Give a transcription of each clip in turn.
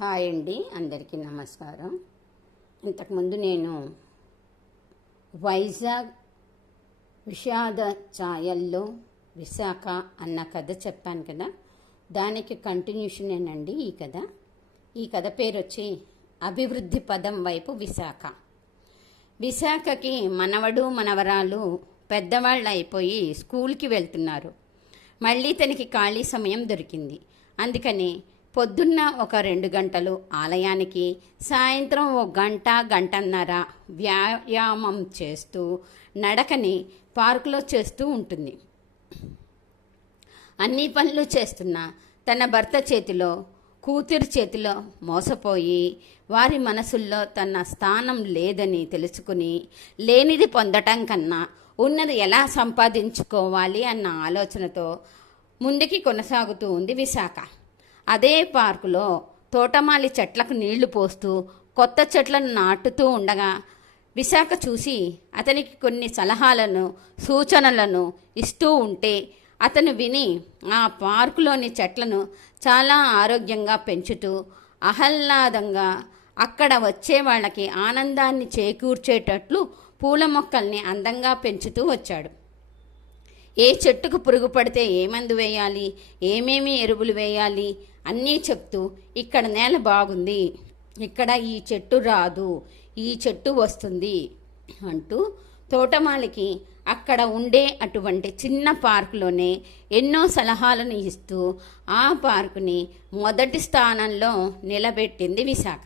Hi అండి అందరికీ నమస్కారం. ఇంతకుముందు నేను వైజాగ్ విషాద ఛాయల్లో విశాఖ అన్న కథ చెప్పాను కదా. దానికి కంటిన్యూషనేనండి ఈ కథ. ఈ కథ పేరు వచ్చి అభివృద్ధి పదం వైపు విశాఖ. విశాఖకి మనవడు మనవరాలు పెద్దవాళ్ళు అయిపోయి స్కూల్కి వెళ్తున్నారు. మళ్ళీ తనకి ఖాళీ సమయం దొరికింది. అందుకని పొద్దున్న ఒక రెండు గంటలు ఆలయానికి సాయంత్రం ఒక గంట గంటన్నర వ్యాయామం చేస్తూ నడకని పార్కులో చేస్తూ ఉంటుంది. అన్ని పనులు చేస్తున్న తన భర్త చేతిలో కూతురి చేతిలో మోసపోయి వారి మనసుల్లో తన స్థానం లేదని తెలుసుకుని లేనిది పొందటం కన్నా ఉన్నది ఎలా సంపాదించుకోవాలి అన్న ఆలోచనతో ముందుకి కొనసాగుతూ ఉంది విశాఖ. అదే పార్కులో తోటమాలి చెట్లకు నీళ్ళు పోస్తూ కొత్త చెట్లను నాటుతూ ఉండగా విశాఖ చూసి అతనికి కొన్ని సలహాలను సూచనలను ఇస్తూ ఉంటే అతను విని ఆ పార్కులోని చెట్లను చాలా ఆరోగ్యంగా పెంచుతూ ఆహ్లాదంగా అక్కడ వచ్చే వాళ్ళకి ఆనందాన్ని చేకూర్చేటట్లు పూల మొక్కల్ని అందంగా పెంచుతూ వచ్చాడు. ఏ చెట్టుకు పురుగు పడితే ఏ మందు వేయాలి? ఏమేమి ఎరువులు వేయాలి? అన్నీ చెప్తూ ఇక్కడ నేల బాగుంది. ఇక్కడ ఈ చెట్టు రాదు. ఈ చెట్టు వస్తుంది. అంటూ తోటమాలికి అక్కడ ఉండే అటువంటి చిన్న పార్కులోనే ఎన్నో సలహాలను ఇస్తూ ఆ పార్కుని మొదటి స్థానంలో నిలబెట్టింది విశాఖ.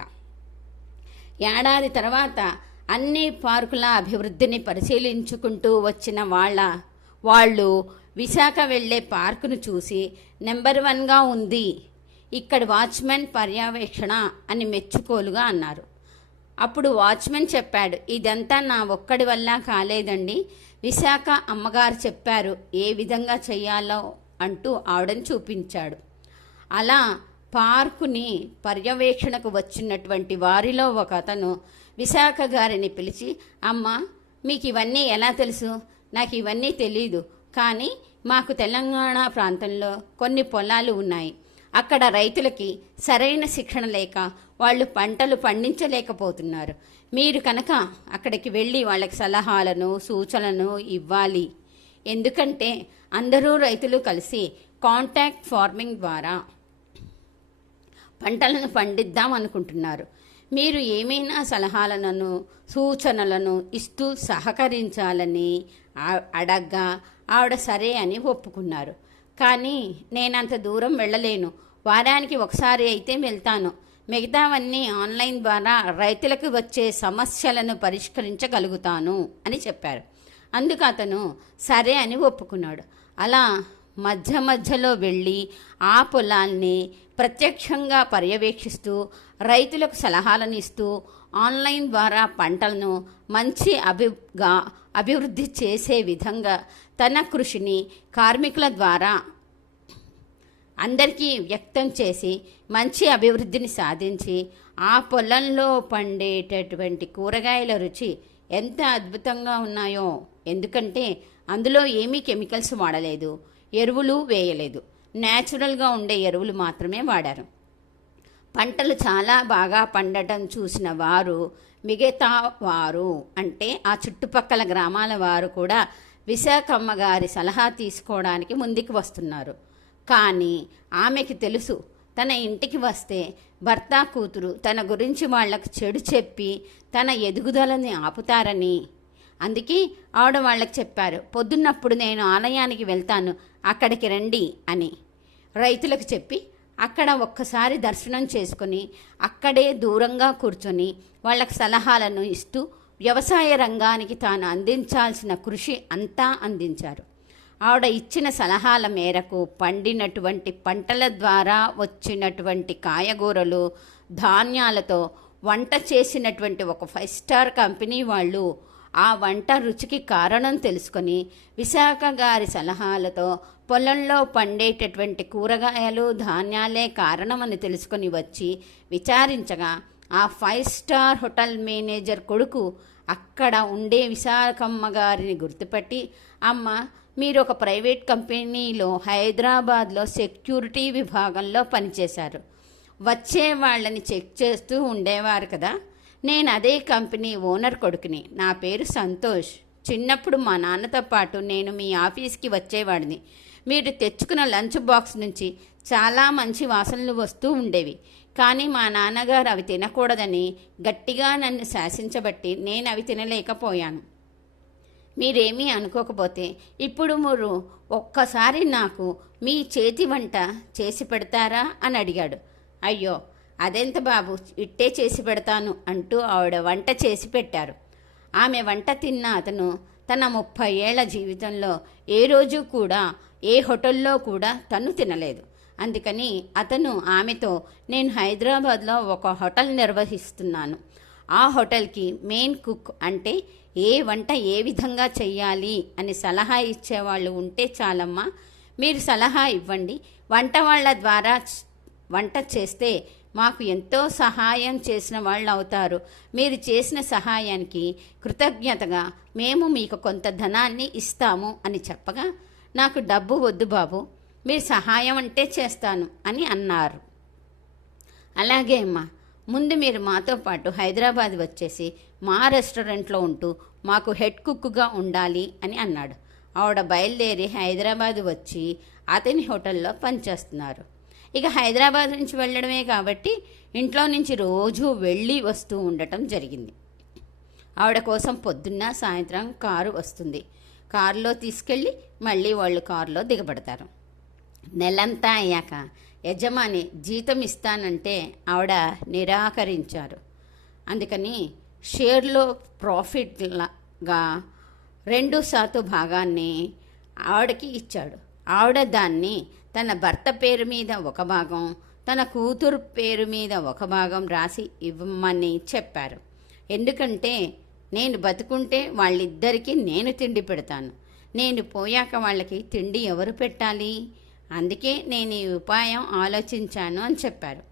ఏడాది తర్వాత అన్ని పార్కుల అభివృద్ధిని పరిశీలించుకుంటూ వచ్చిన వాళ్ళ వాళ్ళు విశాఖ వెళ్ళే పార్కును చూసి నెంబర్ వన్గా ఉంది. ఇక్కడ వాచ్మెన్ పర్యవేక్షణ అని మెచ్చుకోలుగా అన్నారు. అప్పుడు వాచ్మెన్ చెప్పాడు ఇదంతా నా ఒక్కడి వల్ల కాలేదండి. విశాఖ అమ్మగారు చెప్పారు ఏ విధంగా చేయాలో అంటూ ఆవిడని చూపించాడు. అలా పార్కుని పర్యవేక్షణకు వచ్చినటువంటి వారిలో ఒక అతను విశాఖ గారిని పిలిచి అమ్మ మీకు ఇవన్నీ ఎలా తెలుసు? నాకు ఇవన్నీ తెలీదు. కానీ మాకు తెలంగాణ ప్రాంతంలో కొన్ని పొలాలు ఉన్నాయి. అక్కడ రైతులకి సరైన శిక్షణ లేక వాళ్ళు పంటలు పండించలేకపోతున్నారు. మీరు కనుక అక్కడికి వెళ్ళి వాళ్ళకి సలహాలను సూచనలను ఇవ్వాలి. ఎందుకంటే అందరూ రైతులు కలిసి కాంటాక్ట్ ఫార్మింగ్ ద్వారా పంటలను పండిద్దాం అనుకుంటున్నారు. మీరు ఏమైనా సలహాలను సూచనలను ఇస్తూ సహకరించాలని అడగ్గా ఆవిడ సరే అని ఒప్పుకున్నారు. కానీ నేనంత దూరం వెళ్ళలేను. వారానికి ఒకసారి అయితే వెళ్తాను. మిగతావన్నీ ఆన్లైన్ ద్వారా రైతులకు వచ్చే సమస్యలను పరిష్కరించగలుగుతాను అని చెప్పారు. అందుకు అతను సరే అని ఒప్పుకున్నాడు. అలా మధ్య మధ్యలో వెళ్ళి ఆ పొలాల్ని ప్రత్యక్షంగా పర్యవేక్షిస్తూ రైతులకు సలహాలను ఇస్తూ ఆన్లైన్ ద్వారా పంటలను మంచి అభిగా అభివృద్ధి చేసే విధంగా తన కృషిని కార్మికుల ద్వారా అందరికీ వ్యక్తం చేసి మంచి అభివృద్ధిని సాధించి ఆ పొలంలో పండేటటువంటి కూరగాయల రుచి ఎంత అద్భుతంగా ఉన్నాయో. ఎందుకంటే అందులో ఏమీ కెమికల్స్ వాడలేదు. ఎరువులు వేయలేదు. న్యాచురల్గా ఉండే ఎరువులు మాత్రమే వాడారు. పంటలు చాలా బాగా పండటం చూసిన వారు మిగతా వారు అంటే ఆ చుట్టుపక్కల గ్రామాల వారు కూడా విశాఖమ్మ గారి సలహా తీసుకోవడానికి ముందుకు వస్తున్నారు. కానీ ఆమెకి తెలుసు తన ఇంటికి వస్తే భర్త కూతురు తన గురించి వాళ్ళకు చెడు చెప్పి తన ఎదుగుదలని ఆపుతారని అందుకే ఆవిడ వాళ్ళకి చెప్పారు పొద్దున్నప్పుడు నేను ఆలయానికి వెళ్తాను అక్కడికి రండి అని. రైతులకు చెప్పి అక్కడ ఒక్కసారి దర్శనం చేసుకుని అక్కడే దూరంగా కూర్చొని వాళ్ళకి సలహాలను ఇస్తూ వ్యవసాయ రంగానికి తాను అందించాల్సిన కృషి అంతా అందించారు. ఆవిడ ఇచ్చిన సలహాల మేరకు పండినటువంటి పంటల ద్వారా వచ్చినటువంటి కాయగూరలు ధాన్యాలతో వంట చేసినటువంటి ఒక ఫైవ్ స్టార్ కంపెనీ వాళ్ళు ఆ వంట రుచికి కారణం తెలుసుకొని విశాఖ గారి సలహాలతో పొలంలో పండేటటువంటి కూరగాయలు ధాన్యాలే కారణమని తెలుసుకొని వచ్చి విచారించగా ఆ ఫైవ్ స్టార్ హోటల్ మేనేజర్ కొడుకు అక్కడ ఉండే విశాఖమ్మ గారిని గుర్తుపట్టి అమ్మ మీరు ఒక ప్రైవేట్ కంపెనీలో హైదరాబాద్లో సెక్యూరిటీ విభాగంలో పనిచేశారు. వచ్చే వాళ్ళని చెక్ చేస్తూ ఉండేవారు కదా. నేను అదే కంపెనీ ఓనర్ కొడుకుని. నా పేరు సంతోష్. చిన్నప్పుడు మా నాన్నతో పాటు నేను మీ ఆఫీస్కి వచ్చేవాడిని. మీరు తెచ్చుకున్న లంచ్ బాక్స్ నుంచి చాలా మంచి వాసనలు వస్తూ ఉండేవి. కానీ మా నాన్నగారు అవి తినకూడదని గట్టిగా నన్ను శాసించబట్టి నేను అవి తినలేకపోయాను. మీరేమీ అనుకోకపోతే ఇప్పుడు మీరు ఒక్కసారి నాకు మీ చేతి వంట చేసి పెడతారా అని అడిగాడు. అయ్యో అదెంత బాబు? ఇట్టే చేసి పెడతాను అంటూ ఆవిడ వంట చేసి పెట్టారు. ఆమె వంట తిన్న అతను తన ముప్పై ఏళ్ళ జీవితంలో ఏ రోజు కూడా ఏ హోటల్లో కూడా తను తినలేదు. అందుకని అతను ఆమెతో నేను హైదరాబాద్లో ఒక హోటల్ నిర్వహిస్తున్నాను. ఆ హోటల్కి మెయిన్ కుక్ అంటే ఏ వంట ఏ విధంగా చెయ్యాలి అని సలహా ఇచ్చేవాళ్ళు ఉంటే చాలమ్మా. మీరు సలహా ఇవ్వండి. వంట వాళ్ళ ద్వారా వంట చేస్తే మాకు ఎంతో సహాయం చేసిన వాళ్ళు అవుతారు. మీరు చేసిన సహాయానికి కృతజ్ఞతగా మేము మీకు కొంత ధనాన్ని ఇస్తాము అని చెప్పగా నాకు డబ్బు వద్దు బాబు మీరు సహాయం అంటే చేస్తాను అని అన్నారు. అలాగే అమ్మా ముందు మీరు మాతో పాటు హైదరాబాద్ వచ్చేసి మా రెస్టారెంట్లో ఉంటూ మాకు హెడ్ కుక్గా ఉండాలి అని అన్నాడు. ఆవిడ బయలుదేరి హైదరాబాద్ వచ్చి అతని హోటల్లో పనిచేస్తున్నారు. ఇక హైదరాబాద్ నుంచి వెళ్ళడమే కాబట్టి ఇంట్లో నుంచి రోజు వెళ్ళి వస్తూ ఉండటం జరిగింది. ఆవిడ కోసం పొద్దున్న సాయంత్రం కారు వస్తుంది. కారులో తీసుకెళ్ళి మళ్ళీ వాళ్ళు కారులో దిగబడతారు. నెలంతా అయ్యాక యజమాని జీతం ఇస్తానంటే ఆవిడ నిరాకరించారు. అందుకని షేర్లో ప్రాఫిట్గా రెండు శాతం భాగాన్ని ఆవిడకి ఇచ్చాడు. ఆవిడ దాన్ని తన భర్త పేరు మీద ఒక భాగం తన కూతురు పేరు మీద ఒక భాగం రాసి ఇవ్వమని చెప్పారు. ఎందుకంటే నేను బతుకుంటే వాళ్ళిద్దరికీ నేను తిండి పెడతాను. నేను పోయాక వాళ్ళకి తిండి ఎవరు పెట్టాలి? అందుకే నేను ఈ ఉపాయం ఆలోచించాను అని చెప్పారు.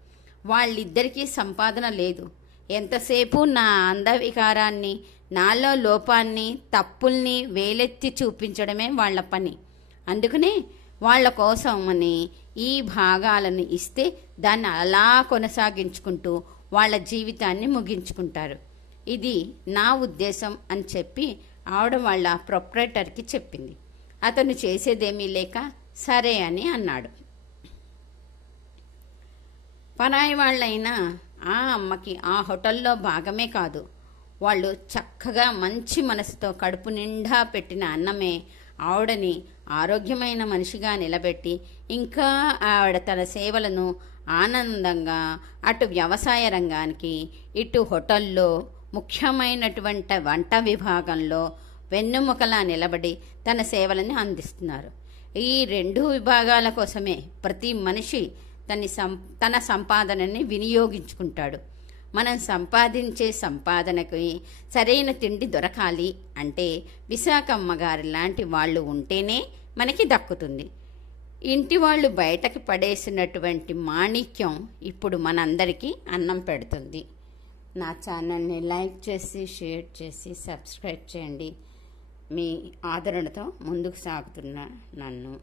వాళ్ళిద్దరికీ సంపాదన లేదు. ఎంతసేపు నా అందవికారాన్ని నాలో లోపాన్ని తప్పుల్ని వేలెత్తి చూపించడమే వాళ్ళ పని. అందుకనే వాళ్ళ కోసమని ఈ భాగాలను ఇస్తే దాన్ని అలా కొనసాగించుకుంటూ వాళ్ళ జీవితాన్ని ముగించుకుంటారు. ఇది నా ఉద్దేశం అని చెప్పి ఆవిడ వాళ్ళ ప్రొపరేటర్కి చెప్పింది. అతను చేసేదేమీ లేక సరే అని అన్నాడు. పరాయి వాళ్ళైనా ఆ అమ్మకి ఆ హోటల్లో భాగమే కాదు. వాళ్ళు చక్కగా మంచి మనసుతో కడుపు నిండా పెట్టిన అన్నమే ఆవిడని ఆరోగ్యమైన మనిషిగా నిలబెట్టి ఇంకా ఆవిడ తన సేవలను ఆనందంగా అటు వ్యవసాయ రంగానికి ఇటు హోటల్లో ముఖ్యమైనటువంటి వంట విభాగంలో వెన్నుముకలా నిలబడి తన సేవలని అందిస్తున్నారు. ఈ రెండు విభాగాల కోసమే ప్రతి మనిషి తన సం తన సంపాదనని వినియోగించుకుంటాడు. మనం సంపాదించే సంపాదనకి సరైన తిండి దొరకాలి అంటే విశాఖమ్మ గారి లాంటి వాళ్ళు ఉంటేనే మనకి దక్కుతుంది. ఇంటి వాళ్ళు బయటకు పడేసినటువంటి మాణిక్యం ఇప్పుడు మనందరికీ అన్నం పెడుతుంది. నా ఛానల్ని లైక్ చేసి షేర్ చేసి సబ్స్క్రైబ్ చేయండి. మీ ఆదరణతో ముందుకు సాగుతున్న నన్ను.